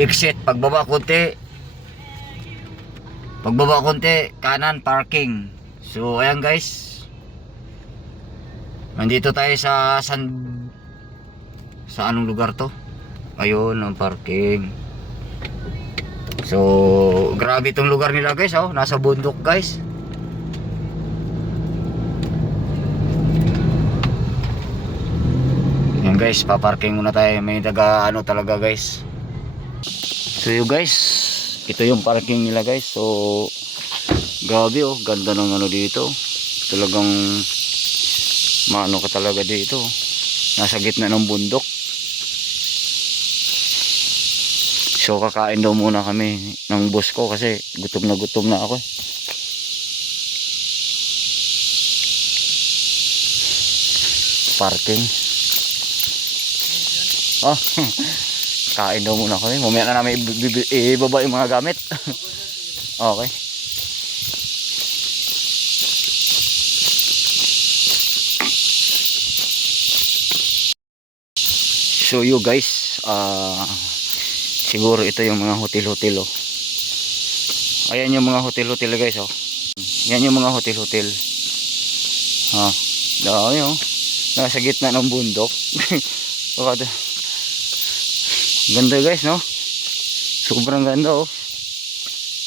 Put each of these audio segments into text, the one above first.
exit, pagbaba konti, kanan parking. So ayan guys, nandito tayo sa anong lugar to? Ayun ang parking. So grabe itong lugar nila guys, oh, nasa bundok guys. Yan guys, paparking muna tayo. May taga ano talaga guys. So yun guys, ito yung parking nila guys. So grabe, oh, ganda ng ano dito. Talagang maano ka talaga dito. Nasa gitna ng bundok. So kakain daw muna kami ng boss ko kasi gutom na ako. Parking. Oh, kain daw muna kami. Mamaya na namin ibaba yung mga gamit. Okay. So you guys, siguro ito yung mga hotel-hotel, oh. Ayan yung mga hotel-hotel guys, oh. Yan yung mga hotel-hotel. Dami, oh. Nasa gitna ng bundok. Ganda guys, no? Sobrang ganda, oh.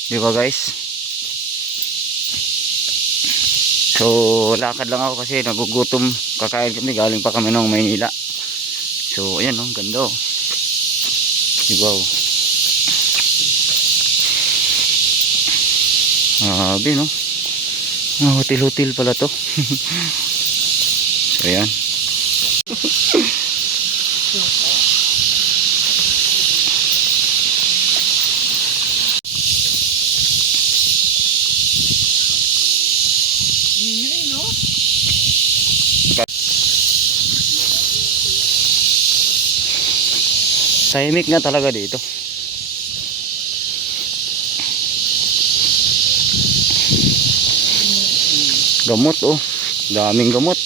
Di ba guys? So lakad lang ako kasi nagugutom. Kakain kami, galing pa kami ng Maynila. So ayan, oh, ganda, oh. Di ba, oh? Grabe, no? Hotel-hotel pala to. So ayan. Tahimik nga talaga dito. Gamot, oh. Daming gamot.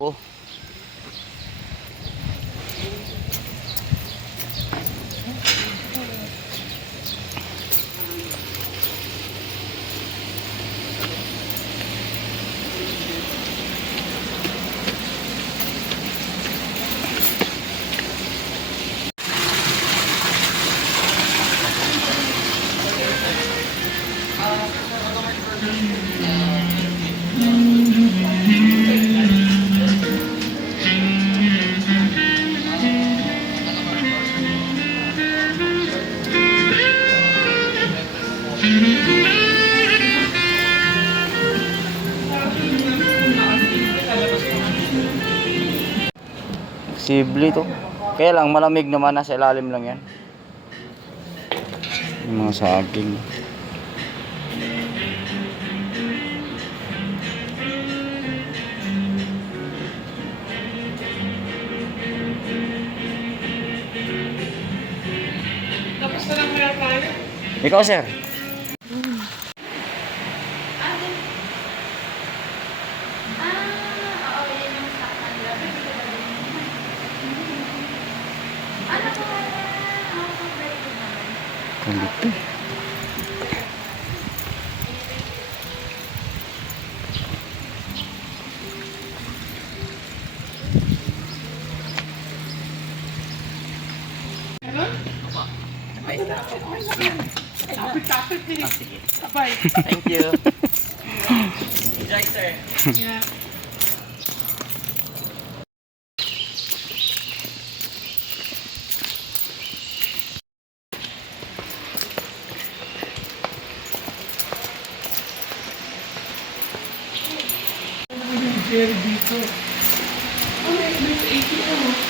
Oh. Posible to. Kaya lang malamig naman, nasa ilalim lang yan. Yung mga saging. Tapos na lang kaya tayo. Ikaw, sir. Kulit eh. Tapit eh. Bye. Thank you. Enjoy, sir. Yeah. Jerry dito. Oh, may 80 mo.